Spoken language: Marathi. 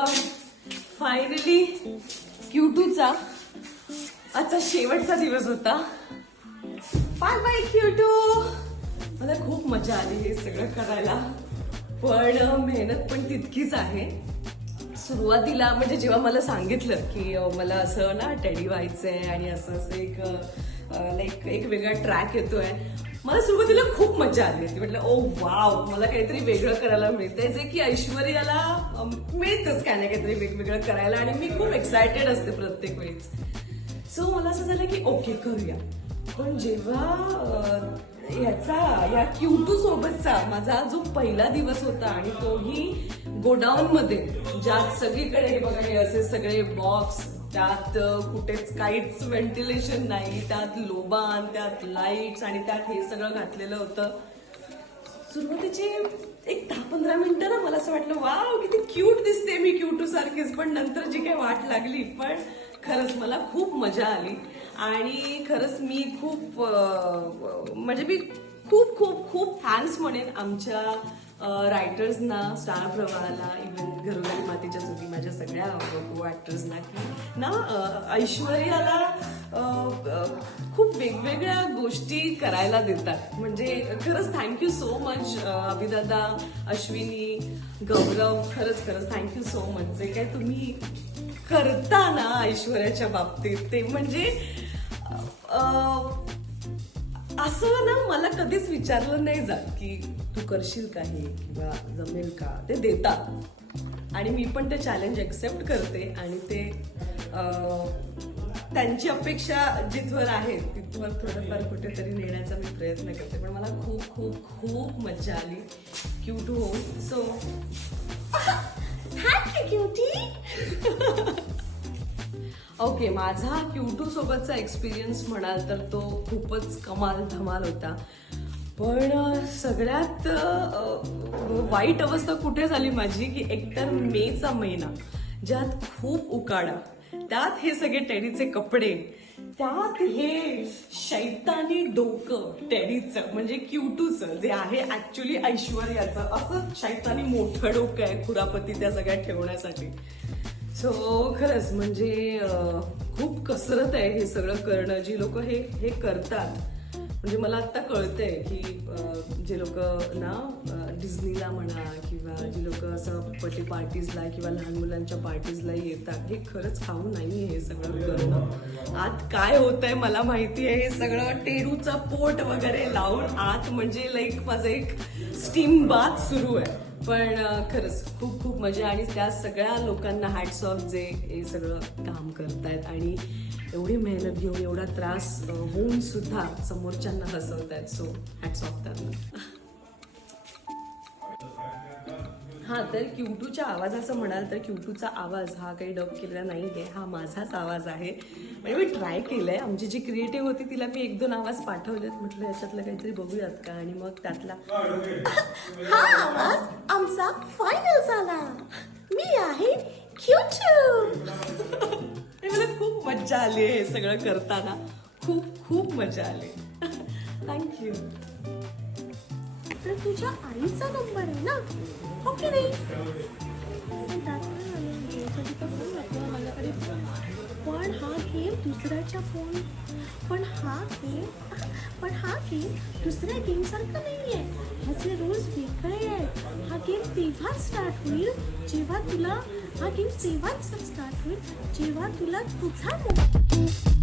गॉड फायनली क्यूटूचा आजचा शेवटचा दिवस होता. बाय बाय क्यूटू मला खूप मजा आली हे सगळं करायला. पण मेहनत पण तितकीच आहे. सुरुवातीला म्हणजे जेव्हा मला सांगितलं की मला असं ना टेडी व्हायचं आहे आणि असं असं एक लाईक एक वेगळा ट्रॅक येतोय. मला सुरुवातीला खूप मजा आली होती. म्हटलं ओ वाव मला काहीतरी वेगळं करायला मिळतंय. जे की ऐश्वर्याला मिळतंच काय ना काहीतरी वेगवेगळं करायला आणि मी खूप एक्सायटेड असते प्रत्येक वेळेस. सो मला असं झालं की ओके करूया. पण जेव्हा ह्याचा याचा या क्यूटू सोबतचा माझा जो पहिला दिवस होता आणि तोही गोडाऊनमध्ये ज्यात सगळीकडे बघा हे असे सगळे बॉक्स त्यात कुठेच काहीच व्हेंटिलेशन नाही. त्यात लोबान त्यात लाईट्स आणि त्यात हे सगळं घातलेलं होतं. सुरुवातीचे एक दहा पंधरा मिनिटं ना मला असं वाटलं वाव किती क्यूट दिसते मी क्यूटू सारखीच. पण नंतर जी काही वाट लागली पण खरंच मला खूप मजा आली. आणि खरंच मी खूप म्हणजे मी खूप खूप खूप थँक्स म्हणेन आमच्या रायटर्सना स्टार प्रवाहाला इव्हन घरोघरी मातीच्या चुकी माझ्या सगळ्या ॲक्टर्सना की ना ऐश्वर्याला खूप वेगवेगळ्या गोष्टी करायला देतात. म्हणजे खरंच थँक्यू सो मच अभिदादा अश्विनी गौरव खरंच खरंच थँक्यू सो मच जे काय तुम्ही करता ना ऐश्वर्याच्या बाबतीत ते म्हणजे असं ना मला कधीच विचारलं नाही जात की तू करशील का हे किंवा जमेल का ते देतात आणि मी पण ते चॅलेंज एक्सेप्ट करते आणि ते त्यांची अपेक्षा जिथवर आहे तिथवर थोडंफार कुठेतरी नेण्याचा मी प्रयत्न करते पण मला खूप खूप खूप मजा आली क्यूट हो सो थँक्यू क्यूटी ओके माझा क्यूटू सोबतचा एक्सपिरियन्स म्हणाल तर तो खूपच कमाल धमाल होता. पण सगळ्यात वाईट अवस्था कुठे झाली माझी? की एकतर मेचा महिना ज्यात खूप उकाडा त्यात हे सगळे टेडीचे कपडे त्यात हे शैतानी डोकं टेडीचं म्हणजे क्यूटूचं जे आहे ऍक्च्युली ऐश्वर्याचं असं शैतानी मोठं डोकं आहे खुरापती त्या सगळ्या ठेवण्यासाठी. सो खरंच म्हणजे खूप कसरत आहे हे सगळं करणं. जी लोक हे हे करतात म्हणजे मला आता कळतंय की जे लोक ना डिझनीला म्हणा किंवा जी लोक असं पटी पार्टीजला किंवा लहान मुलांच्या पार्टीजला येतात हे खरंच खाऊन नाही हे सगळं करणं. आत काय होतंय मला माहिती आहे हे सगळं टेरूचं पोट वगैरे लावून आत म्हणजे लाईक माझं एक स्टीम बाथ सुरू आहे. पण खरंच खूप खूप मजा आणि त्या सगळ्या लोकांना हॅट्स ऑफ जे हे सगळं काम करतायत आणि एवढी मेहनत घेऊन एवढा त्रास होऊन सुद्धा समोरच्यांना हसवतायत. सो हॅट्स ऑफ त्यांना हा तर क्यूटूच्या आवाजाचं म्हणाल तर क्यूटूचा आवाज हा काही डब केलेला नाही आहे हा माझाच आवाज आहे. म्हणजे मी ट्राय केलंय. आमची जी क्रिएटिव्ह होती तिला मी एक दोन आवाज पाठवलेत. म्हटलं याच्यातलं काहीतरी बघूयात का? आणि मग त्यातला हा आवाज आमचा फायनलचा आली हे सगळं करताना. खूप खूप मजा आली. थँक्यू तर तुझ्या आईचा नंबर आहे ना? हो ओके नाही? त्यात काय पण हा गेम दुसऱ्याच्या फोन पण हा गेम पण हा गेम दुसऱ्या गेमसारखा नाही आहे ह्याचे रूल्स वेगळे आहेत हा गेम तेव्हाच स्टार्ट होईल जेव्हा तुला हा गेम तेव्हाच स्टार्ट होईल जेव्हा तुला तुझा मोबाईल